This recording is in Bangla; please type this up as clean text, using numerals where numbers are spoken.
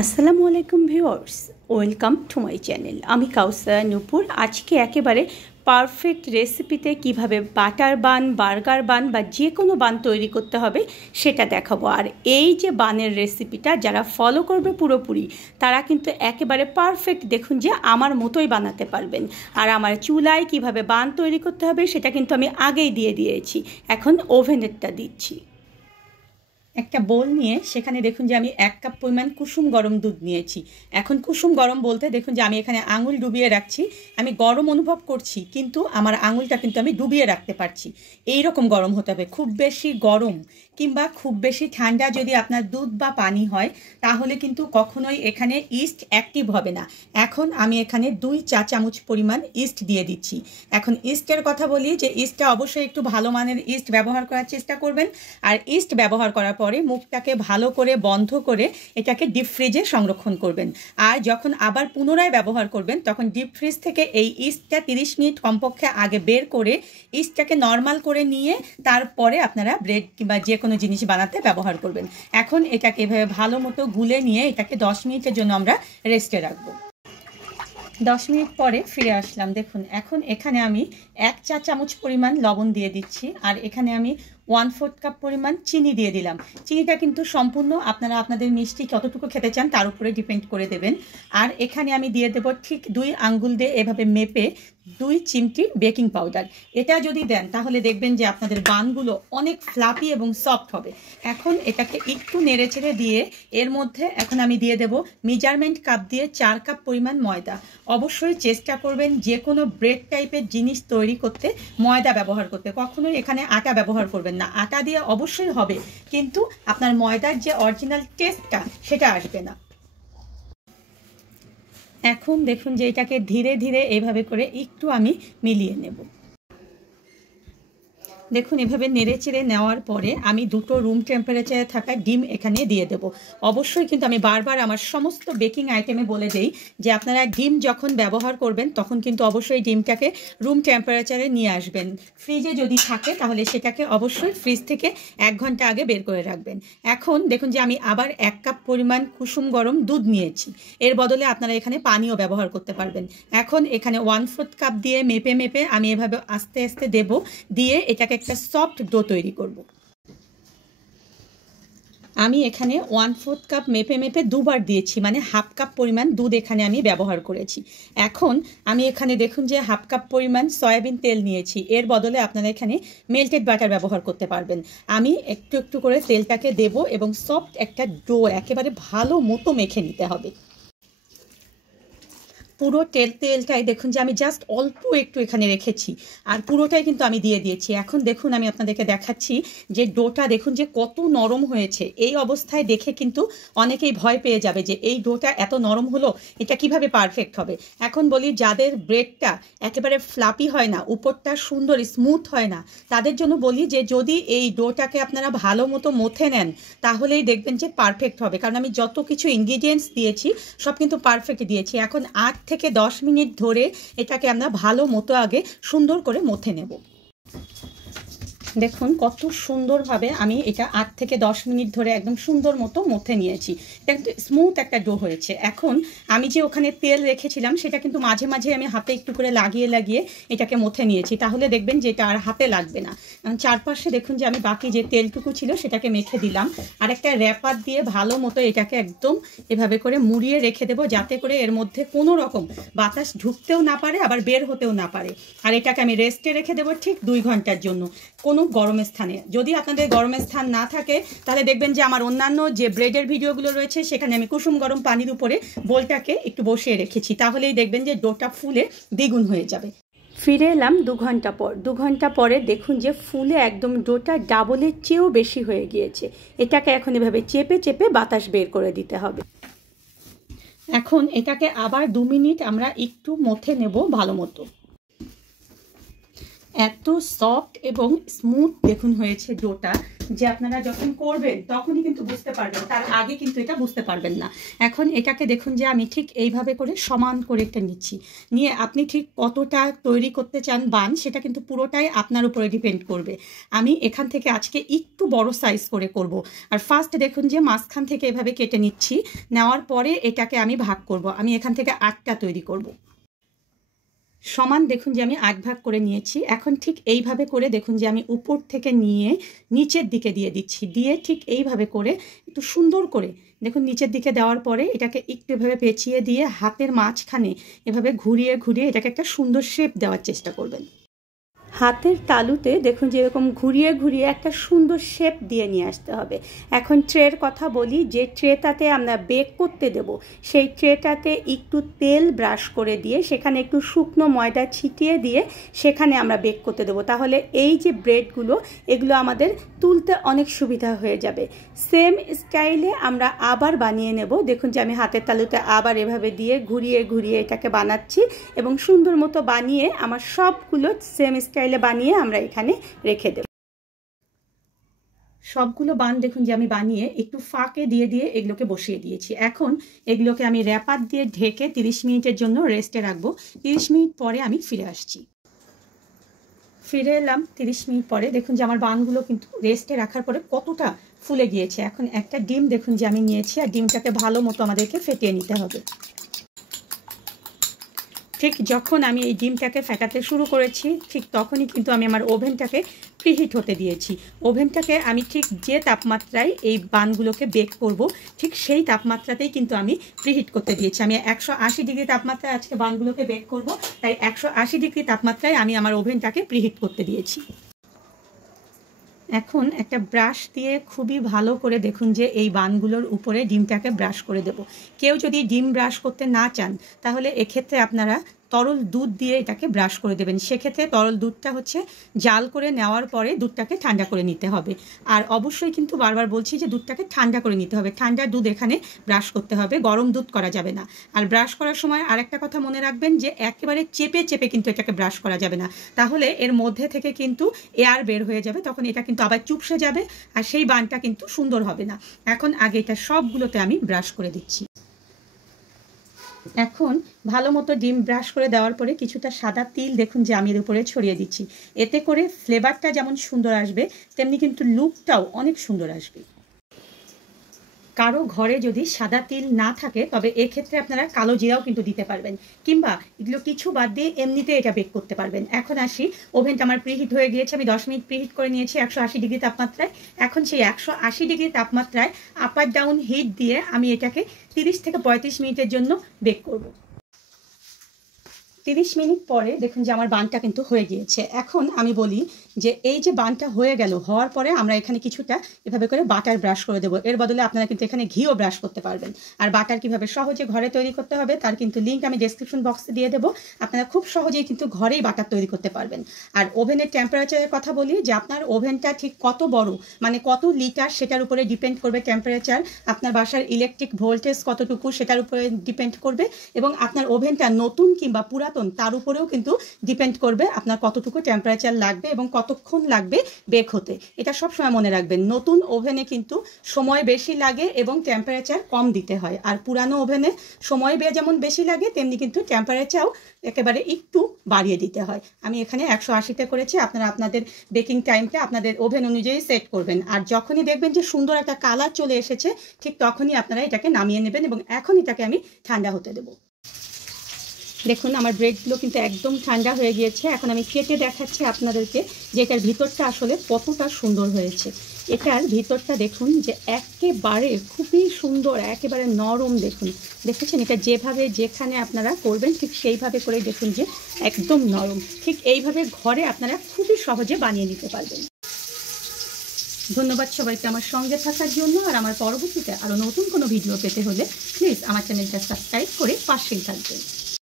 আসসালামু আলাইকুম viewers, welcome to my channel. আমি কাউসার নূপুর। আজকে একেবারে পারফেক্ট রেসিপিতে কিভাবে বাটার বান, বার্গার বান বা যে কোনো বান তৈরি করতে হবে সেটা দেখাবো। আর এই যে বানের রেসিপিটা যারা ফলো করবে পুরোপুরি তারা কিন্তু একেবারে পারফেক্ট, দেখুন যে আমার মতোই বানাতে পারবেন। আর আমার চুলায় কিভাবে বান তৈরি করতে হবে সেটা কিন্তু আমি আগেই দিয়ে দিয়েছি। এখন ওভেনেরটা দিচ্ছি। একটা বোল নিয়ে সেখানে দেখুন যে আমি 1 কাপ পরিমাণ কুসুম গরম দুধ নিয়েছি। এখন কুসুম গরম বলতে দেখুন যে আমি এখানে আঙুল ডুবিয়ে রাখছি। আমি গরম অনুভব করছি কিন্তু আমার আঙুলটা কিন্তু আমি ডুবিয়ে রাখতে পারছি। এই রকম গরম হতে হবে। খুব বেশি গরম কিংবা খুব বেশি ঠান্ডা যদি আপনার দুধ বা পানি হয় তাহলে কিন্তু কখনোই এখানে ইস্ট অ্যাক্টিভ হবে না। এখন আমি এখানে 2 চা চামচ পরিমাণ ইস্ট দিয়ে দিচ্ছি। এখন ইস্টের কথা বলি যে ইস্টটা অবশ্যই একটু ভালো মানের ইস্ট ব্যবহার করার চেষ্টা করবেন। আর ইস্ট ব্যবহার করার পরে মুখটাকে ভালো করে বন্ধ করে এটাকে ডিপ ফ্রিজে সংরক্ষণ করবেন। আর যখন আবার পুনরায় ব্যবহার করবেন তখন ডিপ ফ্রিজ থেকে এই ইস্টটা 30 মিনিট কমপক্ষে আগে বের করে ইস্টটাকে নর্মাল করে নিয়ে তারপরে আপনারা ব্রেড কিংবা যে কোনো জিনিস বানাতে ব্যবহার করবেন। এখন এটাকে এভাবে ভালো মতো গুলে নিয়ে এটাকে 10 মিনিটের জন্য আমরা রেস্টে রাখবো। 10 মিনিট পরে ফিরে আসলাম। দেখুন এখন এখানে আমি 1 চা চামচ পরিমাণ লবণ দিয়ে দিচ্ছি। আর এখানে আমি 1/4 কাপ পরিমাণ চিনি দিয়ে দিলাম। চিনিটা কিন্তু সম্পূর্ণ আপনারা আপনাদের মিষ্টি কতটুকু খেতে চান তার উপরে ডিপেন্ড করে দেবেন। আর এখানে আমি দিয়ে দেব ঠিক 2 আঙ্গুল দিয়ে এভাবে মেপে 2 চিমটি বেকিং পাউডার। এটা যদি দেন তাহলে দেখবেন যে আপনাদের বানগুলো অনেক ফ্লাফি এবং সফট হবে। এখন এটাকে একটু নেড়েচেড়ে দিয়ে এর মধ্যে এখন আমি দিয়ে দেব মেজারমেন্ট কাপ দিয়ে 4 কাপ পরিমাণ ময়দা। অবশ্যই চেষ্টা করবেন যে কোনো ব্রেড টাইপের জিনিস তৈরি করতে ময়দা ব্যবহার করতে, কখনোই এখানে আটা ব্যবহার করবেন না। আটা দিয়ে অবশ্যই হবে কিন্তু আপনার ময়দার যে অরিজিনাল টেস্টটা সেটা আসবে না। এখন দেখুন যে এটাকে ধীরে ধীরে এভাবে করে একটু আমি মিলিয়ে নেব। দেখুন এভাবে নেড়েচেড়ে নেওয়ার পরে আমি 2টো রুম টেম্পারেচারে থাকা ডিম এখানে দিয়ে দেব। অবশ্যই কিন্তু আমি বারবার আমার সমস্ত বেকিং আইটেমে বলে দেই যে আপনারা ডিম যখন ব্যবহার করবেন তখন কিন্তু অবশ্যই ডিমটাকে রুম টেম্পারেচারে নিয়ে আসবেন। ফ্রিজে যদি থাকে তাহলে সেটাকে অবশ্যই ফ্রিজ থেকে 1 ঘন্টা আগে বের করে রাখবেন। এখন দেখুন যে আমি আবার 1 কাপ পরিমাণ কুসুম গরম দুধ নিয়েছি। এর বদলে আপনারা এখানে পানিও ব্যবহার করতে পারবেন। এখন এখানে 1/4 কাপ দিয়ে মেপে মেপে আমি এভাবে আস্তে আস্তে দেব, দিয়ে এটাকে একটা সফট ডো তৈরি করব। আমি এখানে 1/4 কাপ মেপে মেপে 2 বার দিয়েছি, মানে 1/2 কাপ পরিমাণ দুধ এখানে আমি ব্যবহার করেছি। এখন আমি এখানে দেখুন যে 1/2 কাপ পরিমাণ সয়াবিন তেল নিয়েছি। এর বদলে আপনারা এখানে মেল্টেড বাটার ব্যবহার করতে পারবেন। আমি একটু একটু করে তেলটাকে দেব এবং সফট একটা ডো একেবারে ভালো মতো মেখে নিতে হবে। পুরো তেলটাই দেখুন যে আমি জাস্ট অল্প একটু এখানে রেখেছি আর পুরোটাই কিন্তু আমি দিয়ে দিয়েছি। এখন দেখুন আমি আপনাদেরকে দেখাচ্ছি যে ডোটা দেখুন যে কত নরম হয়েছে। এই অবস্থায় দেখে কিন্তু অনেকেই ভয় পেয়ে যাবে যে এই ডোটা এত নরম হলো, এটা কিভাবে পারফেক্ট হবে। এখন বলি যাদের ব্রেডটা একেবারে ফ্লাপি হয় না, উপরটা সুন্দর স্মুথ হয় না, তাদের জন্য বলি যে যদি এই ডোটাকে আপনারা ভালো মতো মথে নেন তাহলেই দেখবেন যে পারফেক্ট হবে। কারণ আমি যত কিছু ইনগ্রিডিয়েন্টস দিয়েছি সব কিন্তু পারফেক্ট দিয়েছি। এখন 8 থেকে 10 মিনিট ধরে এটাকে আমরা ভালো মতো আগে সুন্দর করে মথে নেব। দেখুন কত সুন্দরভাবে আমি এটা 8 থেকে 10 মিনিট ধরে একদম সুন্দর মতো মথে নিয়েছি। এটা কিন্তু স্মুথ একটা ডো হয়েছে। এখন আমি যে ওখানে তেল রেখেছিলাম সেটা কিন্তু মাঝে মাঝে আমি হাতে একটু করে লাগিয়ে লাগিয়ে এটাকে মথে নিয়েছি, তাহলে দেখবেন যে এটা আর হাতে লাগবে না। চারপাশে দেখুন যে আমি বাকি যে তেলটুকু ছিল সেটাকে মেখে দিলাম আর একটা র্যাপার দিয়ে ভালো মতো এটাকে একদম এভাবে করে মুড়িয়ে রেখে দেবো, যাতে করে এর মধ্যে কোনো রকম বাতাস ঢুকতেও না পারে আবার বের হতেও না পারে। আর এটাকে আমি রেস্টে রেখে দেবো ঠিক 2 ঘন্টার জন্য কোনো গরম স্থানে। যদি আপনাদের গরম স্থান না থাকে তাহলে দেখবেন যে আমার অন্যান্য যে ব্রেডের ভিডিওগুলো রয়েছে সেখানে আমি কুসুম গরম পানির উপরে বোলটাকে একটু বসিয়ে রেখেছি, তাহলেই দেখবেন যে ডোটা ফুলে দ্বিগুণ হয়ে যাবে। ফিরে এলাম 2 ঘন্টা পর। 2 ঘন্টা পরে দেখুন যে ফুলে একদম ডোটা ডাবলের চেয়েও বেশি হয়ে গিয়েছে। এটাকে এখন এভাবে চেপে চেপে বাতাস বের করে দিতে হবে। এখন এটাকে আবার 2 মিনিট আমরা একটু মথে নেব ভালো মতো। এত সফট এবং স্মুথ দেখুন হয়েছে ডোটা যে আপনারা যখন করবেন তখনই কিন্তু বুঝতে পারবেন, তার আগে কিন্তু এটা বুঝতে পারবেন না। এখন এটাকে দেখুন যে আমি ঠিক এইভাবে করে সমান করে একটা নিচ্ছি, নিয়ে আপনি ঠিক কতটা তৈরি করতে চান বান সেটা কিন্তু পুরোটাই আপনার উপরে ডিপেন্ড করবে। আমি এখান থেকে আজকে একটু বড় সাইজ করে করব। আর ফার্স্ট দেখুন যে মাঝখান থেকে এভাবে কেটে নিচ্ছি, নেওয়ার পরে এটাকে আমি ভাগ করব। আমি এখান থেকে 8টা তৈরি করব। সমান দেখুন যে আমি 8 ভাগ করে নিয়েছি। এখন ঠিক এইভাবে করে দেখুন যে আমি উপর থেকে নিয়ে নিচের দিকে দিয়ে দিচ্ছি, দিয়ে ঠিক এইভাবে করে একটু সুন্দর করে দেখুন নিচের দিকে দেওয়ার পরে এটাকে একটু এভাবে পেঁচিয়ে দিয়ে হাতের মাঝখানে এভাবে ঘুরিয়ে ঘুরিয়ে এটাকে একটা সুন্দর শেপ দেওয়ার চেষ্টা করবেন। হাতের তালুতে দেখুন যেরকম ঘুরিয়ে ঘুরিয়ে একটা সুন্দর শেপ দিয়ে নিয়ে আসতে হবে। এখন ট্রের কথা বলি, যে ট্রেটাতে আমরা বেক করতে দেব সেই ট্রেটাতে একটু তেল ব্রাশ করে দিয়ে সেখানে একটু শুকনো ময়দা ছিটিয়ে দিয়ে সেখানে আমরা বেক করতে দেবো। তাহলে এই যে ব্রেডগুলো এগুলো আমাদের তুলতে অনেক সুবিধা হয়ে যাবে। সেম স্টাইলে আমরা আবার বানিয়ে নেব। দেখুন যে আমি হাতের তালুতে আবার এভাবে দিয়ে ঘুরিয়ে ঘুরিয়ে এটাকে বানাচ্ছি এবং সুন্দর মতো বানিয়ে আমার সবগুলো সেম স্টাইলে বানিয়ে আমরা এখানে রেখে দেব। সবগুলো বান দেখুন যে আমি বানিয়ে একটু ফাঁকে দিয়ে দিয়ে এগুলোকে বসিয়ে দিয়েছি। এখন এগুলোকে আমি র্যাপার দিয়ে ঢেকে 30 মিনিটের জন্য রেস্টে রাখবো। 30 মিনিট পরে আমি ফিরে আসছি। ফিরে এলাম 30 মিনিট পরে। দেখুন যে আমার বানগুলো কিন্তু রেস্টে রাখার পরে কতটা ফুলে গিয়েছে। এখন একটা ডিম দেখুন যে আমি নিয়েছি, আর ডিমটাকে ভালো মতো আমাদেরকে ফেটিয়ে নিতে হবে। ঠিক যখন আমি এই ডিমটাকে ফেটাতে শুরু করেছি ঠিক তখনই কিন্তু আমি আমার ওভেনটাকে প্রিহিট হতে দিয়েছি। ওভেনটাকে আমি ঠিক যে তাপমাত্রায় এই বানগুলোকে বেক করব ঠিক সেই তাপমাত্রাতেই কিন্তু আমি প্রিহিট করতে দিয়েছি। আমি 180 ডিগ্রি তাপমাত্রায় আজকে বানগুলোকে বেক করব, তাই 180 ডিগ্রি তাপমাত্রায় আমি আমার ওভেনটাকে প্রিহিট করতে দিয়েছি। এখন একটা ব্রাশ দিয়ে খুবই ভালো করে দেখুন যে এই বানগুলোর উপরে ডিমটাকে ব্রাশ করে দেব। কেউ যদি ডিম ব্রাশ করতে না চান তাহলে এক্ষেত্রে আপনারা তরল দুধ দিয়ে এটাকে ব্রাশ করে দেবেন। সেক্ষেত্রে তরল দুধটা হচ্ছে জাল করে নেওয়ার পরে দুধটাকে ঠান্ডা করে নিতে হবে। আর অবশ্যই কিন্তু বারবার বলছি যে দুধটাকে ঠান্ডা করে নিতে হবে। ঠান্ডা দুধ এখানে ব্রাশ করতে হবে, গরম দুধ করা যাবে না। আর ব্রাশ করার সময় আরেকটা কথা মনে রাখবেন যে একেবারে চেপে চেপে কিন্তু এটাকে ব্রাশ করা যাবে না, তাহলে এর মধ্যে থেকে কিন্তু এয়ার বের হয়ে যাবে, তখন এটা কিন্তু আবার চুপসে যাবে আর সেই বানটা কিন্তু সুন্দর হবে না। এখন আগে এটা সবগুলোতে আমি ব্রাশ করে দিচ্ছি। এখন ভালো মতো ডিম ব্রাশ করে দেওয়ার পরে কিছুটা সাদা তিল দেখুন যে আমি এর উপরে ছড়িয়ে দিচ্ছি। এতে করে ফ্লেভারটা যেমন সুন্দর আসবে তেমনি কিন্তু লুকটাও অনেক সুন্দর আসবে। কারো ঘরে যদি সাদা তিল না থাকে তবে এক্ষেত্রে আপনারা কালো জিরাও কিন্তু দিতে পারবেন, কিংবা এগুলো কিছু বাদ দিয়ে এমনিতে এটা বেক করতে পারবেন। এখন আসি, ওভেনটা আমার প্রিহিট হয়ে গিয়েছে, আমি 10 মিনিট প্রিহিট করে নিয়েছি 180 ডিগ্রি তাপমাত্রায়। এখন সেই 180 ডিগ্রি তাপমাত্রায় আপার ডাউন হিট দিয়ে আমি এটাকে 30 থেকে 35 মিনিটের জন্য বেক করব। 30 মিনিট পরে দেখুন যে আমার বানটা কিন্তু হয়ে গিয়েছে। এখন আমি বলি যে এই যে বানটা হয়ে গেল, হওয়ার পরে আমরা এখানে কিছুটা এভাবে করে বাটার ব্রাশ করে দেবো। এর বদলে আপনারা কিন্তু এখানে ঘিও ব্রাশ করতে পারবেন। আর বাটার কিভাবে সহজে ঘরে তৈরি করতে হবে তার কিন্তু লিঙ্ক আমি ডেসক্রিপশন বক্সে দিয়ে দেবো। আপনারা খুব সহজেই কিন্তু ঘরেই বাটার তৈরি করতে পারবেন। আর ওভেনের টেম্পারেচারের কথা বলি যে আপনার ওভেনটা ঠিক কত বড় মানে কত লিটার সেটার উপরে ডিপেন্ড করবে টেম্পারেচার। আপনার বাসার ইলেকট্রিক ভোল্টেজ কতটুকু সেটার উপরে ডিপেন্ড করবে, এবং আপনার ওভেনটা নতুন কিংবা পুরাতন তার উপরেও কিন্তু ডিপেন্ড করবে আপনার কতটুকু টেম্পারেচার লাগবে এবং কতক্ষণ লাগবে বেক হতে। এটা সবসময় মনে রাখবেন, নতুন ওভেনে কিন্তু সময় বেশি লাগে এবং টেম্পারেচার কম দিতে হয়, আর পুরানো ওভেনে সময় যেমন বেশি লাগে তেমনি কিন্তু টেম্পারেচারও একেবারে একটু বাড়িয়ে দিতে হয়। আমি এখানে 180তে করেছি, আপনারা আপনাদের বেকিং টাইমটা আপনাদের ওভেন অনুযায়ী সেট করবেন। আর যখনই দেখবেন যে সুন্দর একটা কালার চলে এসেছে ঠিক তখনই আপনারা এটাকে নামিয়ে নেবেন, এবং এখন এটাকে আমি ঠান্ডা হতে দেবো। দেখুন আমার ব্রেডগুলো কিন্তু একদম ঠান্ডা হয়ে গিয়েছে। এখন আমি কেটে দেখাচ্ছি আপনাদেরকে যে এটার ভিতরটা আসলে কতটা সুন্দর হয়েছে। এটার ভিতরটা দেখুন যে একেবারে খুবই সুন্দর, একেবারে নরম। দেখুন, দেখেছেন এটা যেভাবে যেখানে আপনারা করবেন ঠিক সেইভাবে করে দেখুন যে একদম নরম। ঠিক এইভাবে ঘরে আপনারা খুবই সহজে বানিয়ে নিতে পারবেন। ধন্যবাদ সবাইকে আমার সঙ্গে থাকার জন্য। আর আমার পরবর্তীতে আরও নতুন কোনো ভিডিও পেতে হলে প্লিজ আমার চ্যানেলটা সাবস্ক্রাইব করে পাশেই থাকবেন।